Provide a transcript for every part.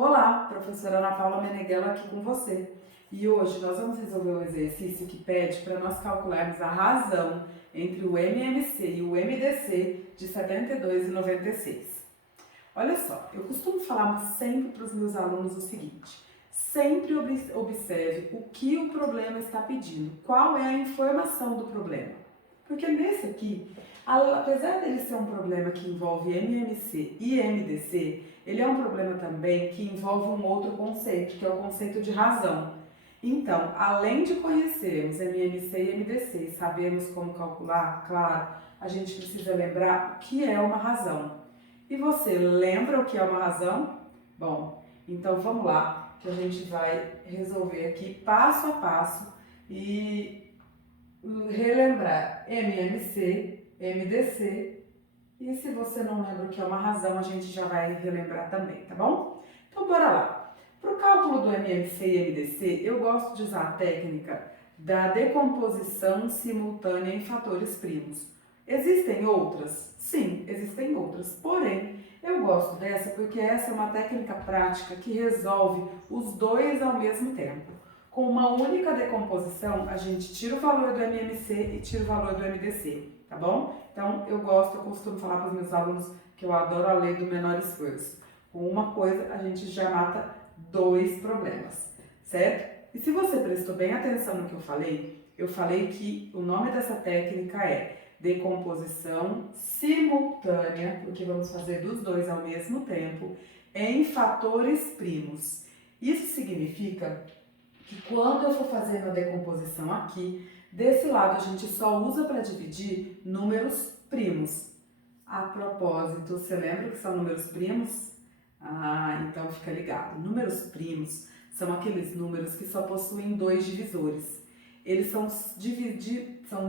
Olá, professora Ana Paula Meneghello aqui com você. E hoje nós vamos resolver um exercício que pede para nós calcularmos a razão entre o MMC e o MDC de 72 e 96. Olha só, eu costumo falar sempre para os meus alunos o seguinte: sempre observe o que o problema está pedindo, qual é a informação do problema. Porque nesse aqui, apesar dele ser um problema que envolve MMC e MDC, ele é um problema também que envolve um outro conceito, que é o conceito de razão. Então, além de conhecermos MMC e MDC e sabermos como calcular, claro, a gente precisa lembrar o que é uma razão. E você lembra o que é uma razão? Bom, então vamos lá, que a gente vai resolver aqui passo a passo e relembrar MMC, MDC, e se você não lembra o que é uma razão, a gente já vai relembrar também, tá bom? Então bora lá. Para o cálculo do MMC e MDC, eu gosto de usar a técnica da decomposição simultânea em fatores primos. Existem outras? Sim, existem outras, porém, eu gosto dessa porque essa é uma técnica prática que resolve os dois ao mesmo tempo. Com uma única decomposição, a gente tira o valor do MMC e tira o valor do MDC, tá bom? Então, eu costumo falar para os meus alunos que eu adoro a lei do menor esforço. Com uma coisa, a gente já mata dois problemas, certo? E se você prestou bem atenção no que eu falei que o nome dessa técnica é decomposição simultânea, porque vamos fazer dos dois ao mesmo tempo, em fatores primos. Isso significa que quando eu for fazer a decomposição aqui, desse lado a gente só usa para dividir números primos. A propósito, você lembra que são números primos? Então fica ligado. Números primos são aqueles números que só possuem dois divisores. Eles são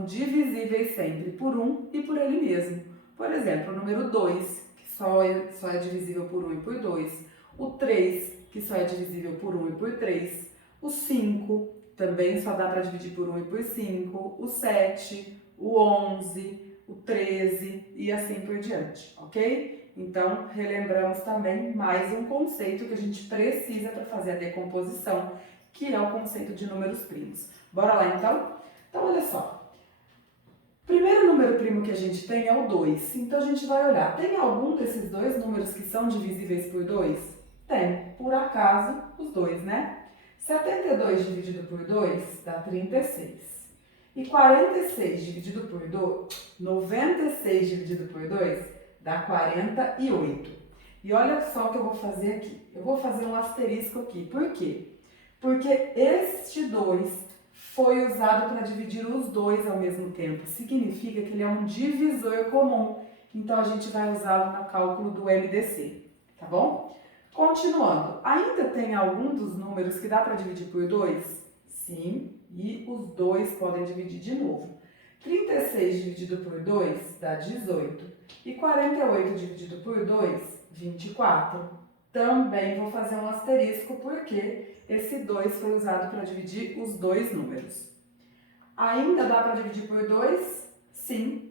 divisíveis sempre por um e por ele mesmo. Por exemplo, o número 2, que só é divisível por 1 e por 2. O 3, que só é divisível por 1 e por 3. O 5 também só dá para dividir por 1 e por 5. O 7, o 11, o 13 e assim por diante, ok? Então, relembramos também mais um conceito que a gente precisa para fazer a decomposição, que é o conceito de números primos. Bora lá então? Então, olha só. O primeiro número primo que a gente tem é o 2. Então, a gente vai olhar. Tem algum desses dois números que são divisíveis por 2? Tem. Por acaso, os dois, né? 72 dividido por 2 dá 36. E 46 dividido por 2, 96 dividido por 2 dá 48. E olha só o que eu vou fazer aqui. Eu vou fazer um asterisco aqui. Por quê? Porque este 2 foi usado para dividir os dois ao mesmo tempo. Significa que ele é um divisor comum. Então, a gente vai usá-lo no cálculo do MDC, tá bom? Continuando, ainda tem algum dos números que dá para dividir por 2? Sim, e os dois podem dividir de novo. 36 dividido por 2 dá 18. E 48 dividido por 2, 24. Também vou fazer um asterisco porque esse 2 foi usado para dividir os dois números. Ainda dá para dividir por 2? Sim.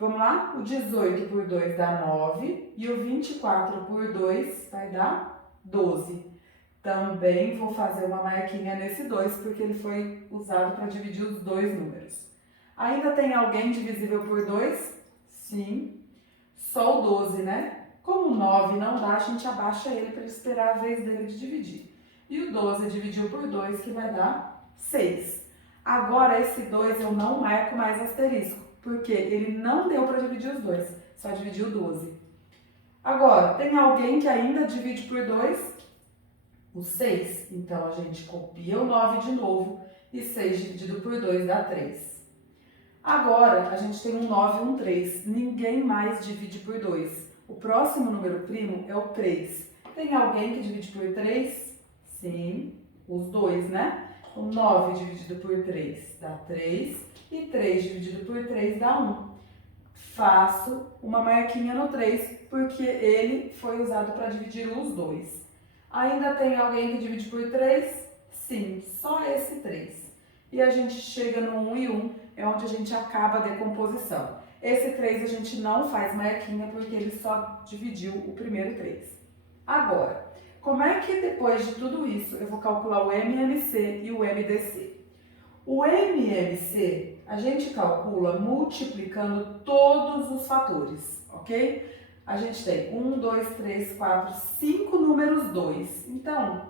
Vamos lá? O 18 por 2 dá 9 e o 24 por 2 vai dar 12. Também vou fazer uma marquinha nesse 2 porque ele foi usado para dividir os dois números. Ainda tem alguém divisível por 2? Sim. Só o 12, né? Como o 9 não dá, a gente abaixa ele para esperar a vez dele de dividir. E o 12 dividiu por 2 que vai dar 6. Agora esse 2 eu não marco mais asterisco, porque ele não deu para dividir os dois, só dividiu 12. Agora, tem alguém que ainda divide por 2? O 6. Então, a gente copia o 9 de novo e 6 dividido por 2 dá 3. Agora, a gente tem um 9 e um 3. Ninguém mais divide por 2. O próximo número primo é o 3. Tem alguém que divide por 3? Sim, os dois, né? O 9 dividido por 3 dá 3 e 3 dividido por 3 dá 1. Faço uma marquinha no 3 porque ele foi usado para dividir os dois. Ainda tem alguém que divide por 3? Sim, só esse 3. E a gente chega no 1 e 1, é onde a gente acaba a decomposição. Esse 3 a gente não faz marquinha porque ele só dividiu o primeiro 3. Agora, Como é que depois de tudo isso eu vou calcular o MMC e o MDC? O MMC a gente calcula multiplicando todos os fatores, ok? A gente tem 1, 2, 3, 4, 5 números 2. Então,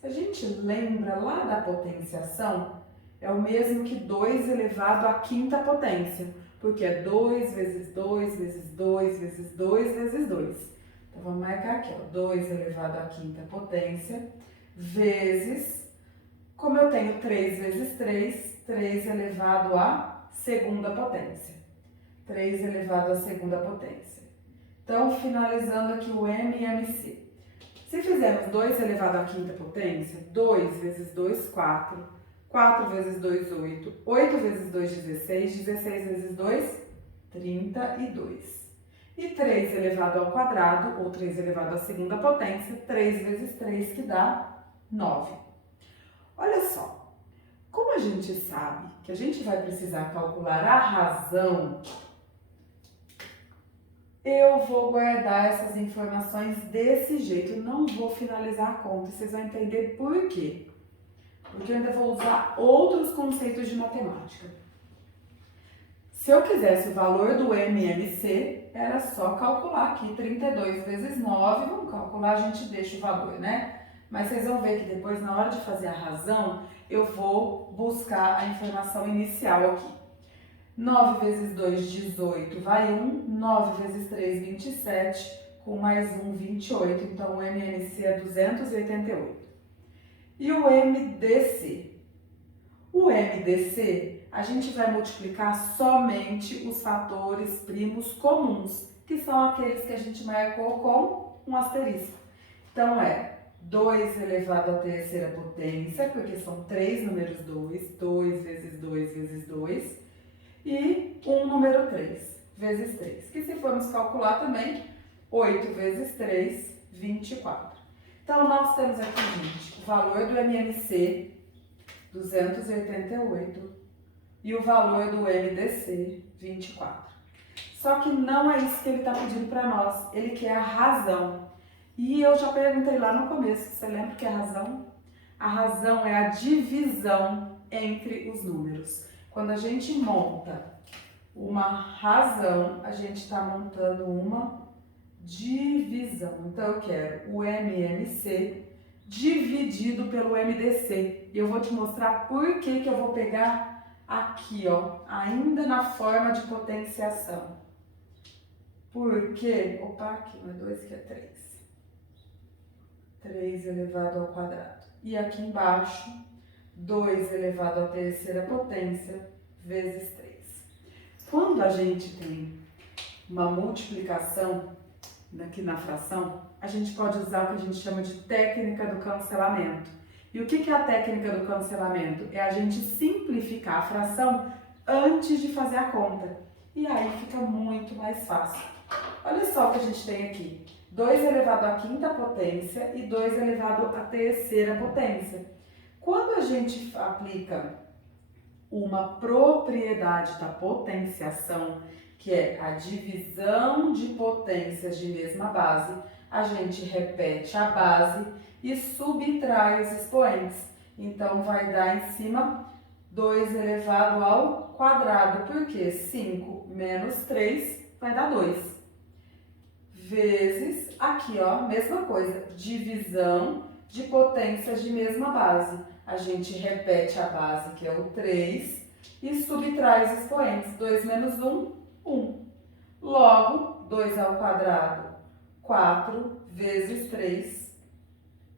se a gente lembra lá da potenciação, é o mesmo que 2 elevado à quinta potência, porque é 2 vezes 2 vezes 2 vezes 2 vezes 2. Então, vamos marcar aqui, ó, 2 elevado à quinta potência, vezes, como eu tenho 3 vezes 3, 3 elevado à segunda potência. 3 elevado à segunda potência. Então, finalizando aqui o MMC. Se fizermos 2 elevado à quinta potência, 2 vezes 2, 4. 4 vezes 2, 8. 8 vezes 2, 16. 16 vezes 2, 32. E 3 elevado ao quadrado, ou 3 elevado à segunda potência, 3 vezes 3, que dá 9. Olha só, como a gente sabe que a gente vai precisar calcular a razão, eu vou guardar essas informações desse jeito, não vou finalizar a conta, vocês vão entender por quê. Porque eu ainda vou usar outros conceitos de matemática. Se eu quisesse o valor do MMC, era só calcular aqui 32 vezes 9, vamos calcular, a gente deixa o valor, né? Mas vocês vão ver que depois, na hora de fazer a razão, eu vou buscar a informação inicial aqui. 9 vezes 2, 18, vai 1. 9 vezes 3, 27, com mais 1, 28. Então, o MMC é 288. E o MDC? O MDC, a gente vai multiplicar somente os fatores primos comuns, que são aqueles que a gente marcou com um asterisco. Então, é 2 elevado à terceira potência, porque são 3 números 2, 2 vezes 2 vezes 2, e um número 3 vezes 3, que se formos calcular também, 8 vezes 3, 24. Então, nós temos aqui, gente, o valor do MMC, 288, e o valor do MDC, 24. Só que não é isso que ele está pedindo para nós, ele quer a razão. E eu já perguntei lá no começo, você lembra o que é a razão? A razão é a divisão entre os números. Quando a gente monta uma razão, a gente está montando uma divisão. Então, eu quero o MMC dividido pelo MDC. E eu vou te mostrar por que eu vou pegar aqui, ó, ainda na forma de potenciação. Porque, opa, aqui não é 2, aqui é 3. 3 elevado ao quadrado. E aqui embaixo, 2 elevado à terceira potência vezes 3. Quando a gente tem uma multiplicação aqui na fração, a gente pode usar o que a gente chama de técnica do cancelamento. E o que é a técnica do cancelamento? É a gente simplificar a fração antes de fazer a conta. E aí fica muito mais fácil. Olha só o que a gente tem aqui. 2 elevado à quinta potência e 2 elevado à terceira potência. Quando a gente aplica uma propriedade da potenciação, que é a divisão de potências de mesma base, a gente repete a base e subtrai os expoentes. Então, vai dar em cima 2 elevado ao quadrado, porque 5 menos 3 vai dar 2. Vezes, aqui ó, mesma coisa, divisão de potências de mesma base. A gente repete a base, que é o 3, e subtrai os expoentes. 2 menos 1, 1. Logo, 2 ao quadrado, 4 vezes 3,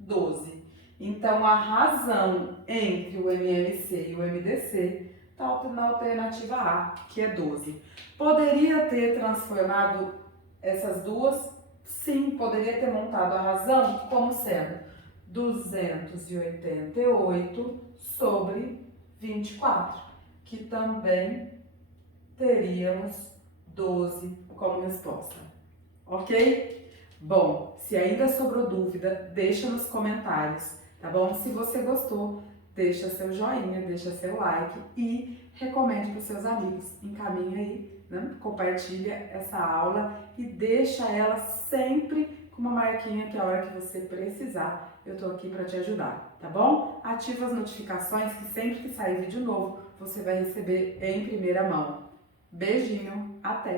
12. Então, a razão entre o MMC e o MDC está na alternativa A, que é 12. Poderia ter transformado essas duas? Sim, poderia ter montado a razão como sendo 288 sobre 24, que também teríamos 12 como resposta, ok? Bom, se ainda sobrou dúvida, deixa nos comentários, tá bom? Se você gostou, deixa seu joinha, deixa seu like e recomende para os seus amigos. Encaminha aí, né? Compartilha essa aula e deixa ela sempre com uma marquinha que a hora que você precisar, eu tô aqui para te ajudar, tá bom? Ativa as notificações que sempre que sair vídeo novo, você vai receber em primeira mão. Beijinho, até!